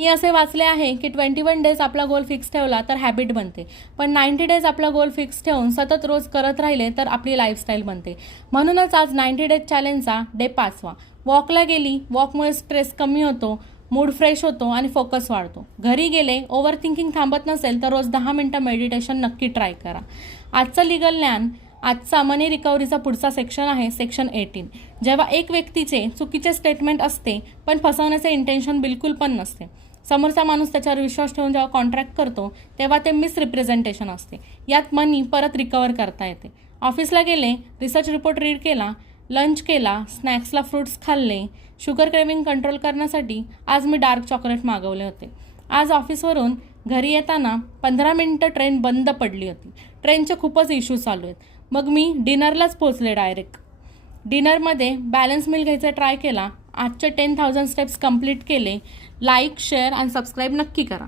मी असे वाचले आहे की 21 डेज आपला गोल फिक्स ठेवला तर हॅबिट बनते, पण 90 डेज आपला गोल फिक्स ठेवून सतत रोज करत राहिले तर आपली लाईफस्टाईल बनते. म्हणूनच आज 90 डेज चॅलेंजचा डे 5वा. वॉकला गेली, वॉकमुळे स्ट्रेस कमी होतो, मूड फ्रेश होतो आणि फोकस वाढतो. घरी गेले, ओव्हर थिंकिंग थांबत नसेल तर रोज 10 मिनिटं मेडिटेशन नक्की ट्राय करा. आजचं लिगल ज्ञान. आजचा मनी रिकव्हरीचा पुढचा सेक्शन आहे सेक्शन 18. जेव्हा एक व्यक्तीचे चुकीचे स्टेटमेंट असते पण फसवण्याचे इंटेन्शन बिलकुल पण नसते. समोरचा माणूस त्याच्यावर विश्वास ठेवून जेव्हा कॉन्ट्रॅक्ट करतो तेव्हा ते मिसरिप्रेझेंटेशन असते. यात मनी परत रिकवर करता येते. ऑफिसला गेले, रिसर्च रिपोर्ट रीड केला, लंच केला, स्नॅक्सला फ्रूट्स खाल्ले. शुगर क्रेविंग कंट्रोल करण्यासाठी आज मी डार्क चॉकलेट मागवले होते. आज ऑफिसवरून घरी येताना 15 मिनिटं ट्रेन बंद पडली होती. ट्रेनचे खूपच इश्यू चालू आहेत. मग मी डिनरलाच पोचले डायरेक्ट. डिनरमध्ये बॅलन्स मील घ्यायचा ट्राय केला. आजचे 10,000 स्टेप्स कंप्लीट केले. लाईक, शेअर आणि सबस्क्राईब नक्की करा.